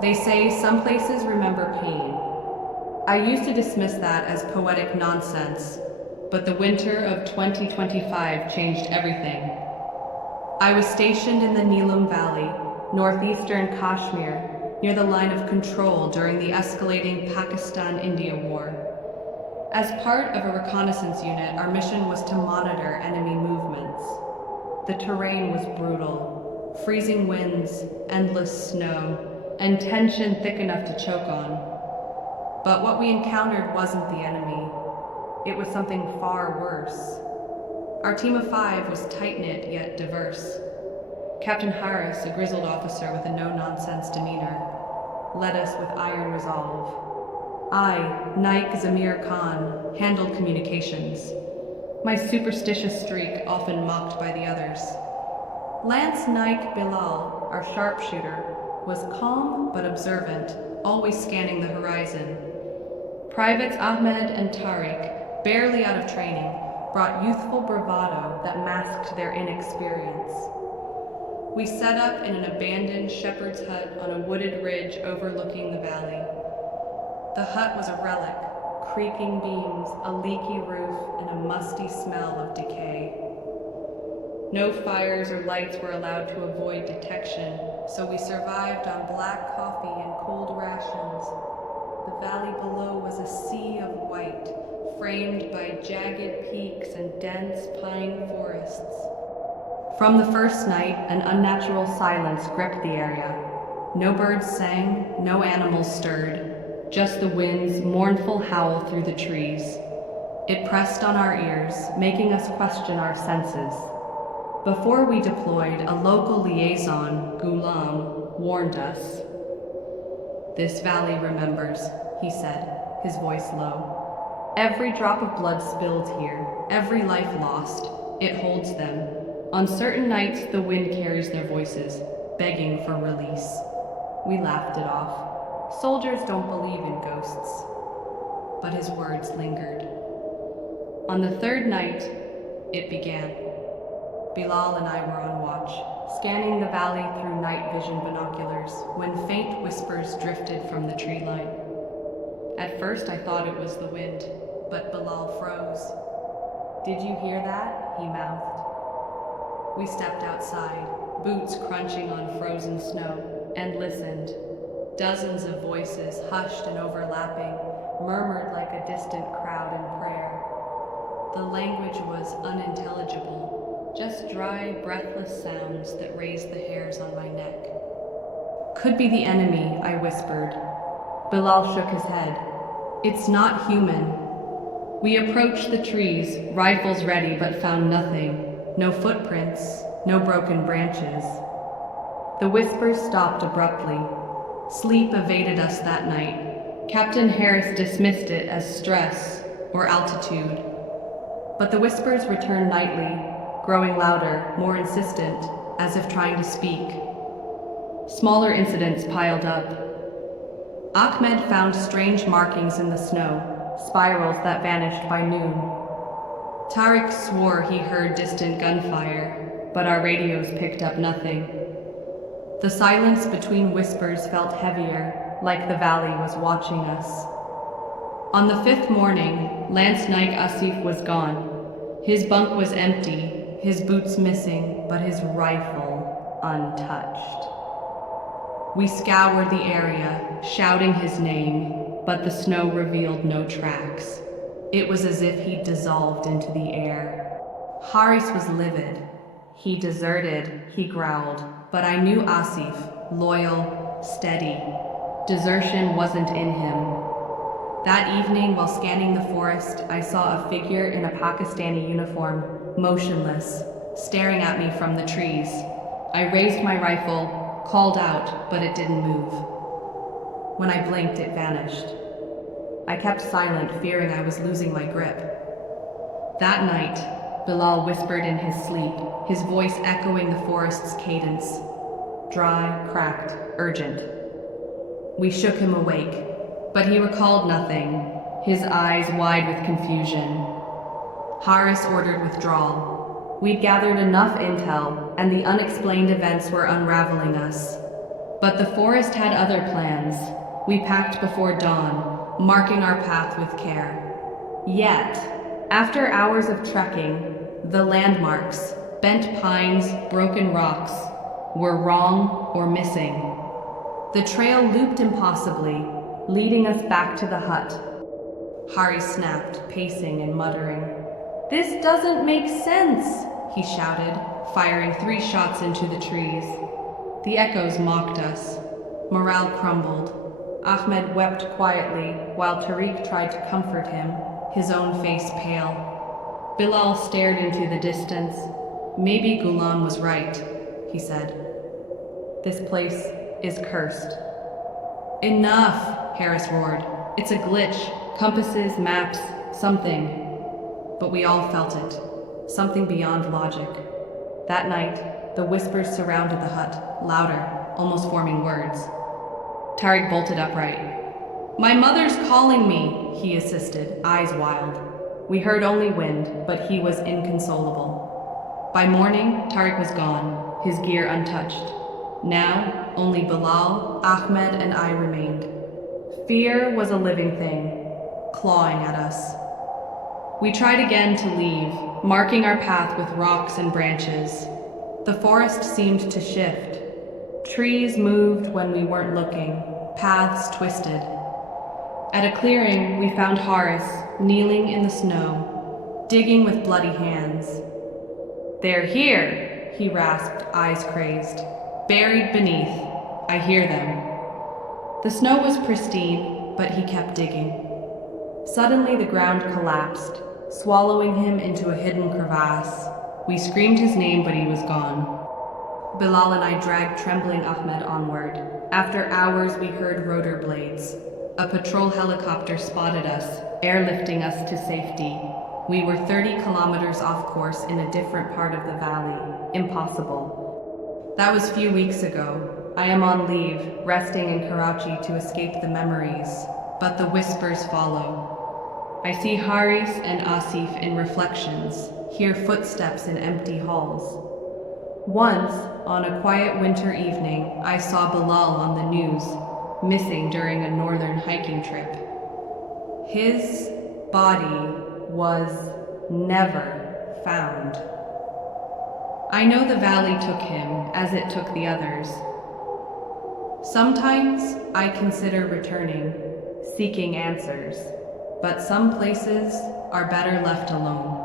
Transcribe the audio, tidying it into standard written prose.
They say some places remember pain. I used to dismiss that as poetic nonsense, but the winter of 2025 changed everything. I was stationed in the Neelam Valley, northeastern Kashmir, near the line of control during the escalating Pakistan-India war. As part of a reconnaissance unit, our mission was to monitor enemy movements. The terrain was brutal, freezing winds, endless snow, and tension thick enough to choke on. But what we encountered wasn't the enemy. It was something far worse. Our team of 5 was tight-knit yet diverse. Captain Harris, a grizzled officer with a no-nonsense demeanor, led us with iron resolve. I, Naik Zamir Khan, handled communications, my superstitious streak often mocked by the others. Lance Naik Bilal, our sharpshooter, was calm but observant, always scanning the horizon. Privates Ahmed and Tariq, barely out of training, brought youthful bravado that masked their inexperience. We set up in an abandoned shepherd's hut on a wooded ridge overlooking the valley. The hut was a relic, creaking beams, a leaky roof, and a musty smell of decay. No fires or lights were allowed to avoid detection, so we survived on black coffee and cold rations. The valley below was a sea of white, framed by jagged peaks and dense pine forests. From the first night, an unnatural silence gripped the area. No birds sang, no animals stirred, just the wind's mournful howl through the trees. It pressed on our ears, making us question our senses. Before we deployed, a local liaison, Ghulam, warned us. "This valley remembers," he said, his voice low. "Every drop of blood spilled here, every life lost, it holds them. On certain nights, the wind carries their voices, begging for release." We laughed it off. Soldiers don't believe in ghosts. But his words lingered. On the third night, it began. Bilal and I were on watch, scanning the valley through night vision binoculars, when faint whispers drifted from the tree line. At first I thought it was the wind, but Bilal froze. "Did you hear that?" he mouthed. We stepped outside, boots crunching on frozen snow, and listened. Dozens of voices, hushed and overlapping, murmured like a distant crowd in prayer. The language was unintelligible, just dry, breathless sounds that raised the hairs on my neck. "Could be the enemy," I whispered. Bilal shook his head. "It's not human." We approached the trees, rifles ready, but found nothing. No footprints, no broken branches. The whispers stopped abruptly. Sleep evaded us that night. Captain Harris dismissed it as stress or altitude. But the whispers returned nightly, growing louder, more insistent, as if trying to speak. Smaller incidents piled up. Ahmed found strange markings in the snow, spirals that vanished by noon. Tariq swore he heard distant gunfire, but our radios picked up nothing. The silence between whispers felt heavier, like the valley was watching us. On the 5th morning, Lance Naik Asif was gone. His bunk was empty, his boots missing, but his rifle untouched. We scoured the area, shouting his name, but the snow revealed no tracks. It was as if he'd dissolved into the air. Haris was livid. He deserted, he growled, but I knew Asif, loyal, steady. Desertion wasn't in him. That evening, while scanning the forest, I saw a figure in a Pakistani uniform, motionless, staring at me from the trees. I raised my rifle, called out, but it didn't move. When I blinked, it vanished. I kept silent, fearing I was losing my grip. That night, Bilal whispered in his sleep, his voice echoing the forest's cadence. Dry, cracked, urgent. We shook him awake, but he recalled nothing, his eyes wide with confusion. Haris ordered withdrawal. We'd gathered enough intel, and the unexplained events were unraveling us. But the forest had other plans. We packed before dawn, marking our path with care. Yet, after hours of trekking, the landmarks, bent pines, broken rocks, were wrong or missing. The trail looped impossibly, leading us back to the hut. Hari snapped, pacing and muttering. "This doesn't make sense," he shouted, firing 3 shots into the trees. The echoes mocked us. Morale crumbled. Ahmed wept quietly while Tariq tried to comfort him, his own face pale. Bilal stared into the distance. "Maybe Ghulam was right," he said. "This place is cursed." "Enough," Harris roared. "It's a glitch. Compasses, maps, something." But we all felt it. Something beyond logic. That night, the whispers surrounded the hut, louder, almost forming words. Tariq bolted upright. "My mother's calling me," he insisted, eyes wild. We heard only wind, but he was inconsolable. By morning, Tariq was gone, his gear untouched. Now, only Bilal, Ahmed, and I remained. Fear was a living thing, clawing at us. We tried again to leave, marking our path with rocks and branches. The forest seemed to shift. Trees moved when we weren't looking, paths twisted. At a clearing, we found Haris, kneeling in the snow, digging with bloody hands. "They're here," he rasped, eyes crazed. "Buried beneath. I hear them." The snow was pristine, but he kept digging. Suddenly the ground collapsed, swallowing him into a hidden crevasse. We screamed his name, but he was gone. Bilal and I dragged trembling Ahmed onward. After hours, we heard rotor blades. A patrol helicopter spotted us, airlifting us to safety. We were 30 kilometers off course in a different part of the valley. Impossible. That was few weeks ago. I am on leave, resting in Karachi to escape the memories. But the whispers follow. I see Haris and Asif in reflections, hear footsteps in empty halls. Once, on a quiet winter evening, I saw Bilal on the news, missing during a northern hiking trip. His body was never found. I know the valley took him, as it took the others. Sometimes I consider returning, seeking answers, but some places are better left alone.